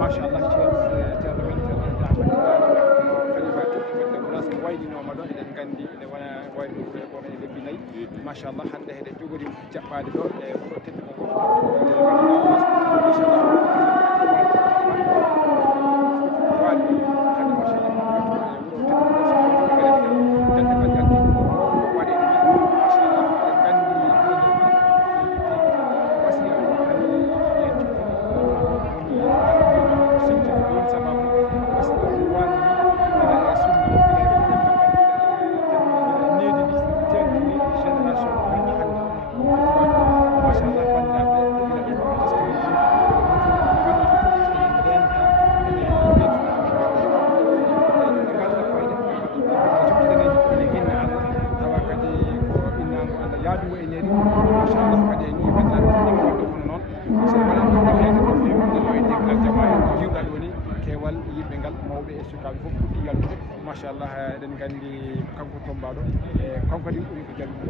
masha Allah ceerno men wayninooma ɗo eɗen nganndi ene wona wayno ko e lebbi nayi machallah hannde heɗen jogori jaɓɓaade ɗo e wuro teddu ngo machallah eɗen nganndi kanko tombaɗo e kanko kadi ɓuri ko jalluɗo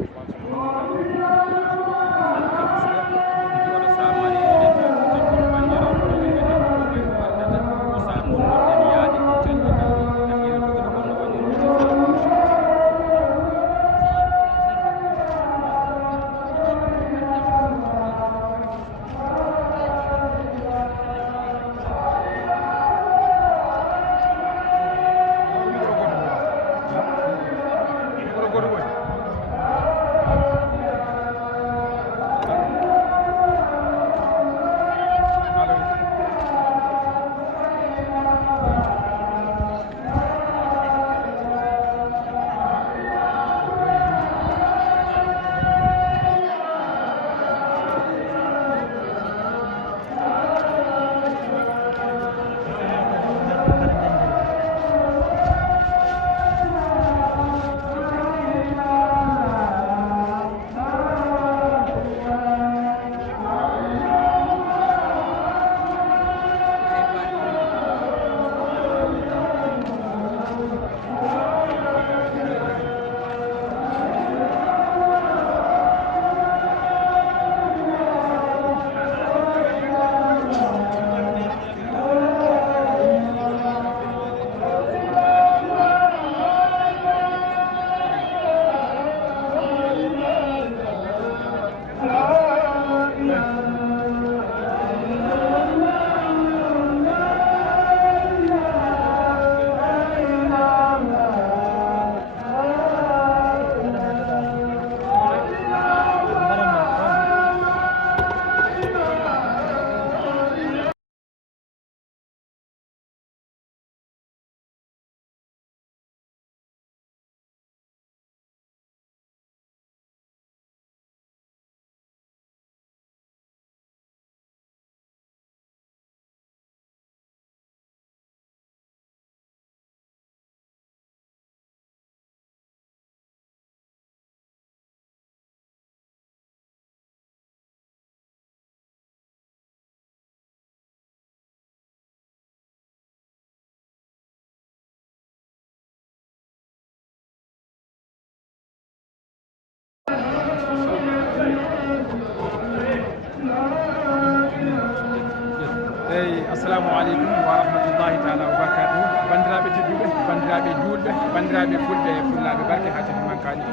assalamu aleykum wa rahmatullahi taala wa barakatuhu bandiraɓe tedduɓe bandiraɓe juulɓe bandiraɓe fulɓe e fullaɓe barke ha tati mankani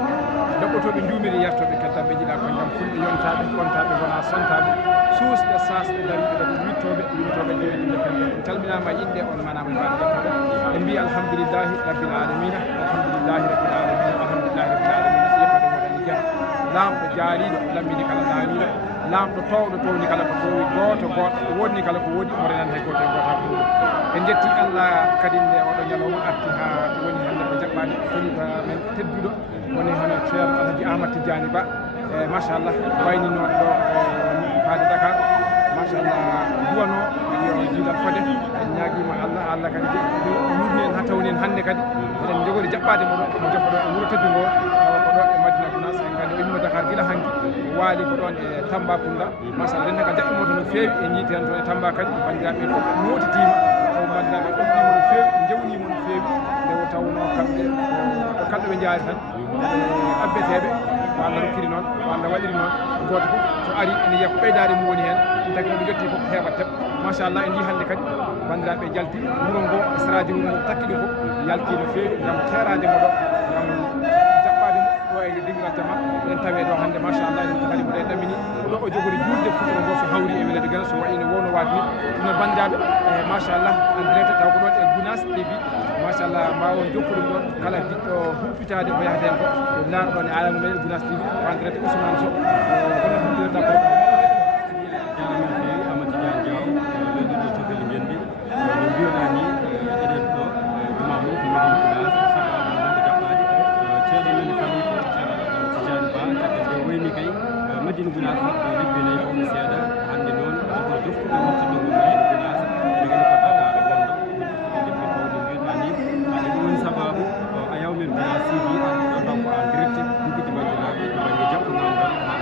doɓɓotoɓe jumiri yartoɓe keddaɓe jiiɗa ko jam fulɓe yontaɓe kontaɓe wona sontaɓe suusɓe sasɓe dariɓe ɗaɓe wittoɓe jeeɗiɗe kamɓe en calminama yinɗe on manama mbaɗa yettoɓe en mbi alhamdulillahi rabbil alamina alhamdulillahi rabbil alamina alhamdulillahi rabbil alamina yettode moɗani jam lamɗo jaariɗo lammini kala laamiɗo lamɗo towɗo towni kala ko towi goto goto wonni kala ko woodi mo renan hay goto e goto hakkude en jetti Allah kadi nde oɗo ñalawma arti ha woni hande ko jaɓɓade kalifa men tedduɗo woni hono ceerno Alhaji Ahmad Tidiani Ba e machallah wayninoɗo ɗo haade Dakar machallah duwano yo jiidal fode en ñaguima Allah kadi yurni en ha tawni en hande kadi eɗen jogori jaɓɓade moɗo mo joppa ɗo e wuuro teddu ngo tawa ko ɗo e Madina Gounass en gandi o immima Dakar gila hanki waali ko ɗon e Tambacounda machallah nden ka jaɓɓimoto no feewi e ñiiti hen to e Tamba kadi bandiraɓe fof notitima taw bandiraɓe ɗofɗima no feewi jewnima no feewi nde o tawno kamɓe ko kamɓe ɓe jaari tan abbeteɓe ko Allah rokkiri noon ko Allah waɗiri noon goto fof so ari ene yiya ko ɓeydade mum woni hen tagi noɓe jetti fof heeɓat teɓ machallah en jii hannde kadi bandiraɓe jalti wuro ngo saraji wuro ngo takki ɗum fof yalti no feewi gam terade mo ɗo gam jaɓɓade mo ɗo e dingiral jama en tawe ɗo hannde machallah en kadi mo ɗen ɗamini ɗo o jogori juurde futuro ngo so hawri e welede gana so wayino wono wadni ɗum noon bandiraɓe machallah en direct taw ko ɗon e Gounass TV machallah mbawon jokkuɗum ɗon kala jiɗɗo humpitade ko yahata hen ko laano ɗon e alamu meɗen Gounass TV en direct Ousmane Sow hono humpitoɗa ko Madina Gounass lebbi nayi ko seeɗa hannde noon ko joftuɗo wurtude ngo Madina Gounass ndegani ko Dakar gonɗo lebbi fawɗi mbiɗa ni ade ɗum woni sababu a yawmin Gounass TV ɗo taw ko en direct humpiti bandiraɓe to banggue jaɓɓugal ngal ha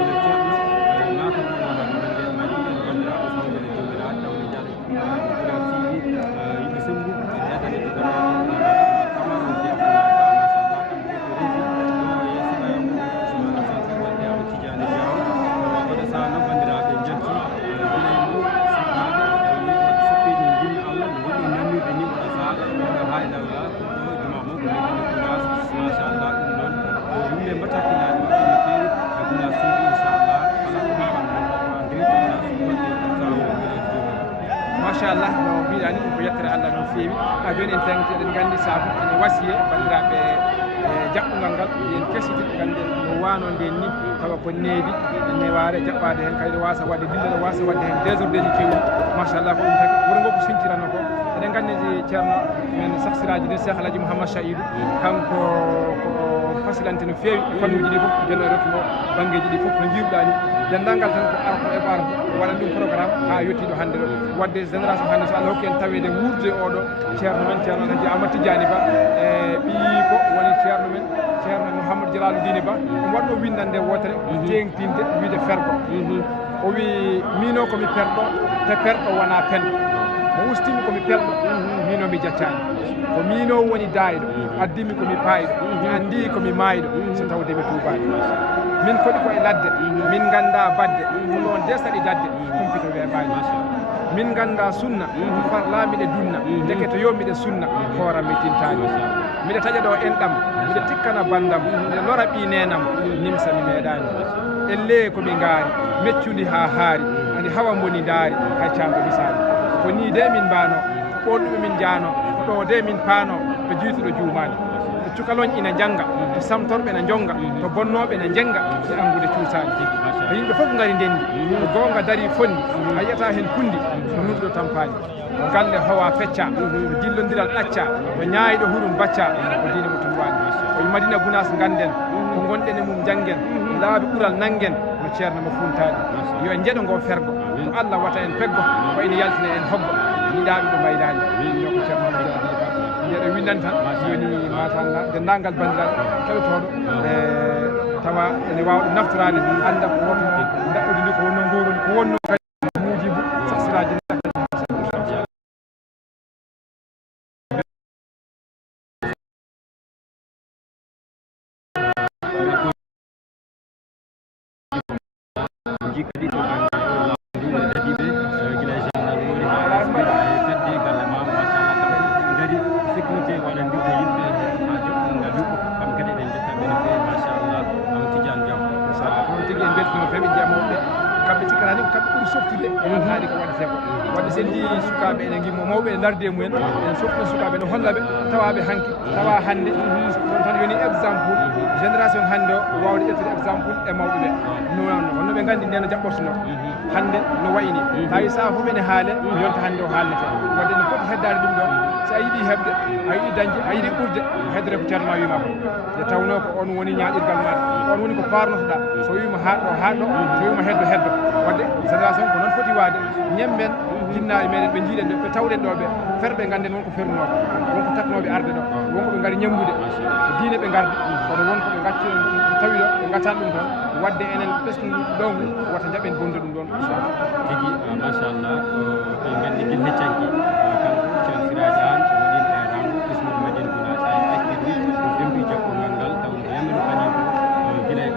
ila ceerno naata ɗum wona banggue maji bandiraɓe fawɗene jomiraɗe tawne jaaɗo Gounass TV yimɓe sembu yadane to kamar on jeeya machallah no mbiɗani ɗum ko yettere Allah no feewi joni en tengti eɗen gandi saabu ene wasiye bandiraɓe jaɓɓugal ngal yen kesiti ganden no wano nden ni tawa ko needi ene waare jaɓɓade hen kayɗo wasa wadde dille no wasa wadde hen désordre ji kewɗi machallah ko ɗum tagi wuro ngo ko sintirano ko eɗen gandi ceerno men sahsiraji ɗi Cheikh Alaji Mouhammad Saïdou kanko ko fasilante no feewi fannuji ɗi fof jeno rokkimo banggueji ɗi fof no jiruɗa ni dendagal tan ko arko e ɓarko waɗan ɗum programme ha yettiɗo hannde ɗo wadde génération hannde so Allah hokki en tawede wurde oɗo ceerno men ceerno Alhaji Amadou Tidiani Ba e ɓii ko woni ceerno men ceerno Mouhamadou Djalaluddine Ba ɗum waɗɗo windande wotere tengtinde wiide fergo o wi mino komi perɗo te perɗo wona penɗo mo ustimi komi perɗo mino mi jaccani ko mino woni dayɗo addimi komi payɗo andi komi maayɗo so tawde mi tuubaɗo min koɗi koye ladde min ganda badde ko ɗon desaɗi dadde humpito weeɓani min ganda sunna far laamiɗe dunna deke to yomiɗe sunna hooram mi tintani miɗe taƴa ɗo enɗam miɗe tikkana bandam miɗe lora ɓi nenam nimsa mi meeɗani elle komi gaari meccudi ha haari andi hawa boni daari hay camɓe hisani ko ni de min mbano ko ɓolɗuɓe min jaano ko ɗo de min paano to jiituɗo juumani to cukaloñ ina janga to samtorɓe ne jonga to bonnoɓe ne jenga e angude cuusani to yimɓe fof ngari ndendi to gonga dari fondi a yiyata hen kundi to nurɗo tampani to galle howa fecca to dillodiral ɗacca to ñaayiɗo huɗum bacca ko diine mo tumwani o Madina Gounass ganden ko gonɗen e mum janggen laabi ɓural nanggen no ceerno mo funtani yo en jeeɗo ngo fergo to Allah wata en peggo ko ene yaltina en hoggo yiɗaɓe ɗo mbaydani yo ko ceerno mbiɗa windani tan joni machallah dendagal bandiraɓe keɗotoɗo tawa ene wawa ɗum naftorade anda ko wonno daɗɗude ndi ko wonno goroni ko wonno kadi mujibu sahsiraji kadi ko banggue dadiɓe guila gendarmerie ha asbide e fedde galle mama machallah kam gari sécurité waɗandirde yimɓe ha joɓɓugal ngal yuɓɓo kam kadi eɗen jettaɓe no fewi machallah Amadou Tidiane Diaw on tigui en beltino feeɓe jeemoɓe kamɓe cikkanani ko kamɓe ɓuuri softude haali ko waɗete ko wadde sen jii sukaɓe ene guimmo mawɓe ene darde e mumen en softu sukaɓe ne hollaɓe tawaɓe hanki tawa hande ɗon tan yoni exemple génération hande o wawde ƴettude exemple e mawɓe ɓe noon honno ɓe gandi ndeno jaɓɓortono hande no wayni tawi saha fof ene haale yonta hande o haalnete wadde ne foti heddade ɗum ɗon so a yiiɗi heɓde a yiiɗi dañde a yiiɗi ɓurde heddere ko ceerno ma wima ko nde tawno ko on woni ñaɗirgal maɗa on woni ko parnotoɗa so wima haɗɗo haɗɗo so wima heddo heddo wadde génération ko noon foti waade ñemben jinnaɓe meɗen ɓe jiiɗen ɗo ɓe tawɗen ɗo ɓe ferɓe ganden wonko fernunoɓe wonko taknoɓe arde ɗo wonko ɓe gaari ñambude ko diine ɓe gardi kono wonko ɓe gacci tawi ɗo ɓe gaccan ɗum toon wadde enen ɓesgu ɗon wata jaɓen bonde ɗum ɗon tigi machallah en gandi guel heccanki kanko ceerno Siraji An woɗin e rango ɓesmude Madina Gounass ha en ekkiri ɗum fembi jaɓɓogal ngal taw ko yamino kañum ko guila e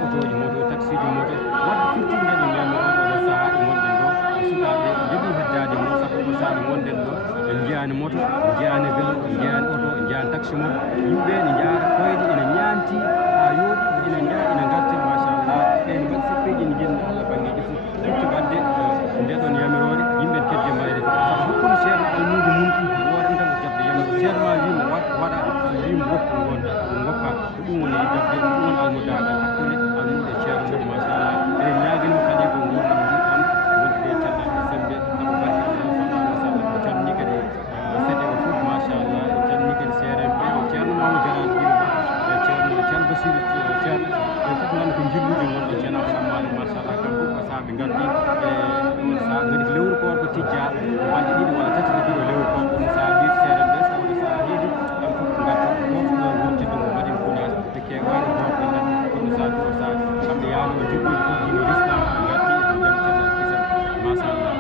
wadde firtinde ɗo ndeno oɗo sahaa ɗo gonɗen ɗo sukaaɓe jogi heddade mum sabu ko sahaa ɗo gonɗen ɗo en jeyani moto en jeyani vélo en jeyani auto en jeyani taxi moto yimɓe ne jaara koyɗe ene ñaanti ha yooɗi ene jaa ene garti machallah ɓen mbaɗi sappeji ne jinno Allah banggueji fof surtout wadde ndeɗon yamirore yimɓe kedde mbayde sabu hokkude ceerno almudo mum wodan tan ko jabde yamirore ceerno ma wimo waɗa wimo woppu gonɗa goppa ko ɗum woni jabde ɗum woni almudagal hakkude almudo e ceerno mum machallah eɗen ñaguimo kadi ko gurdam juɗɗam wonde cellal e sembe sabu barke Allah sallallahu alaihi wasallam o calni kadi seɗe o fof machallah o calni kadi seerenɓe o ceerno mamo jaral ɗiɗo e ceerno basiru ceerno o fof nan ko jillude gonɗo ceerno amadou machallah kam fof ko saaha ɓe gardi e on saaha kadi ko lewru koor ko tijja balɗe ɗiɗi walla tati ne ɗiɗo lewru koor ɗum saaha mbir seerenɓe sawde saaha heedi kam fof ko garta fof wurtide mo waɗi kuñaji ɓe kewani jofɓe nan kono saaha to saaha kamɓe yaano ɓe jogɗi fof yino l'islam ɓe garti e jam cellal kisan machallah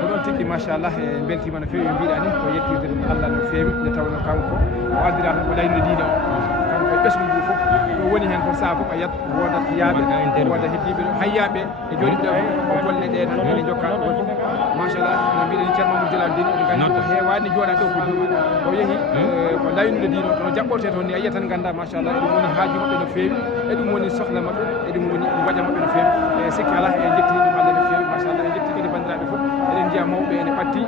ko ɗon tigui machallah e beltima no fewi mbiɗa ni ko yettirde ɗum Allah no fewi nde tawno kanko o addira tan ko laynude diine o kanko e ɓesgu ngu fof ɗo woni hen ko saaha fof a yiyat wodat yaaɓe woda heddiɓe ɗo hayyaɓe e jooɗiɓe ɗo ko golle ɗe tan ene jokka machallah no mbiɗen ceerno mamadou jalal dine oɗo gandi ko hewani jooɗa ɗo ko duuɓi o yeehi ko laynude diine o tono jaɓɓorte toon ni a yiyat tan ganda machallah ɗum woni haaju maɓɓe no fewi e ɗum woni sohla maɓɓe e ɗum woni goƴa maɓɓe no fewi e sikki ala e jettini ɗum Allah no fewi machallah e jetti kadi bandiraɓe fof eɗen jiiya mawɓe ene ɓatti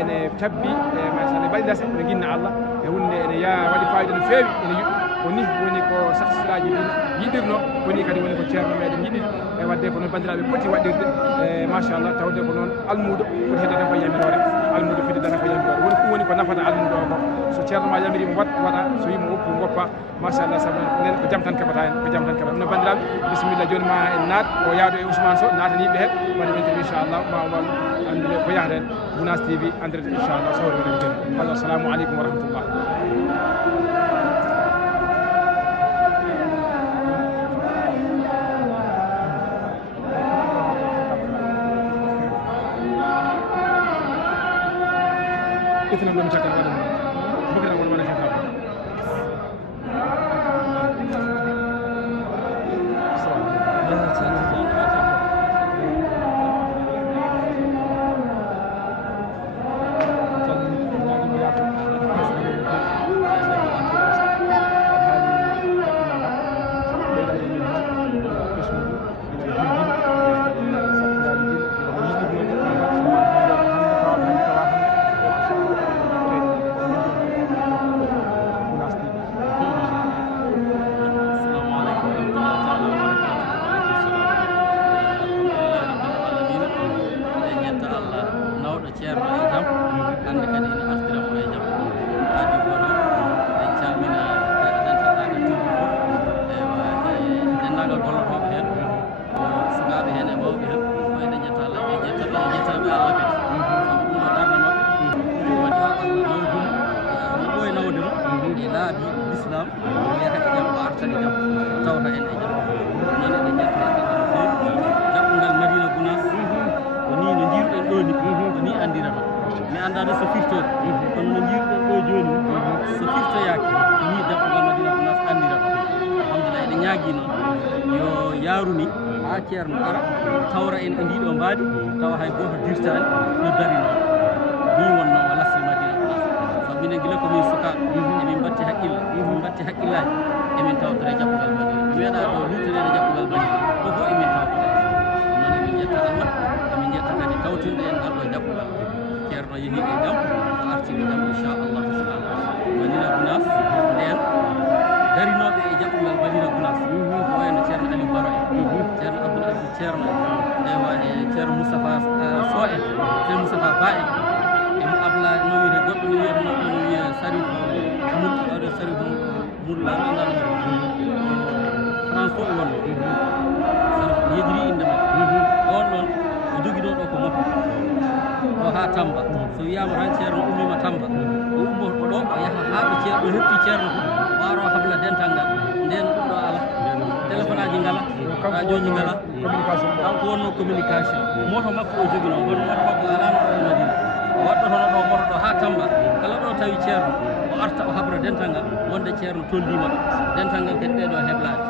ene tabbi machallah mbaɗi lase ene guinna Allah e hunde ene waɗi fayida no fewi ene yuɓɓi ko ni woni ko saksiraji ɗin yiɗirno koni kadi woni ko ceerno meɗen yiɗiri e wadde ko noon bandiraɓe poti waɗirde e machallah tawde ko noon almudo foti heddade ko yamirore almudo foti dana ko yamirore woni ɗum woni ko nafata almudo o ko so ceerno ma yamirimo waɗa so yimo woppu goppa machallah saabu nen ko jaam tan keɓata hen ko jaam tan keɓata ɗum no bandiraɓe bisimilla joni ma en naat o yaado e Ousmane Sow nataniɓe hen waɗi men tan inchallah ma wallu andude ko yahata hen Gounass TV andirede inchallah sawre wona ɓe Allah assalamu aleykum wa rahmatullah إثنين من مشاكل هذا بكرة أول ما نشوفها mi andano so firtode kono no jiiruɗen ɗo joni so firtoyaki ni dabɓugal Madina Gounass andira alhamdulillah eɗen ñaagui noon yo yaruni ha ceerno ara tawra en e ndiɗo mbaadi tawa hay goto dirtani no dari noon ni wonno o lassi Madina Gounass sabu minen guila komin sukaɓe emin batti haqqille min batti haqqillaji emin tawtore jaɓɓugal Madina mi meeɗa ɗo lutorede jaɓɓugal Madina fofo emin tawtore noon emin jetta Allah emin jetta kadi tawtirɗe en ngal ɗo jaɓɓugal ceerno yeehi e jam so artiri jam inchallahu taala Madina Gounass nden darinoɓe e jaɓɓugal Madina Gounass ko wayno ceerno Aliou Baro en ceerno Abdoul Aziz ceerno en ewa e ceerno Moustapha Sow en ceerno Moustapha Ba en emo Ablaye no wiyete goɗɗo no wiyata noon no wiya Sarif oɗo Sarif Mourla andano France fof wonno Sarif yejiri inde makko on ɗon o joguiɗo ɗo ko makko o ha Tamba so wiyama tan ceerno ummima Tamba o ummoto ɗo o yaaha ha ɓe ceerno hetti ceerno fof waro habla dental ngal nden ɗum ɗo ala téléphone aji ngala radio ji ngala kanko wonno communication moto makko o joguino won moto makko alano ɗo Madina o waɗɗotono ɗo moto ɗo ha Tamba kala ɗo tawi ceerno o arta o habra dental ngal wonde ceerno tollima ɗo dental ngal kadi ɓeɗo heblade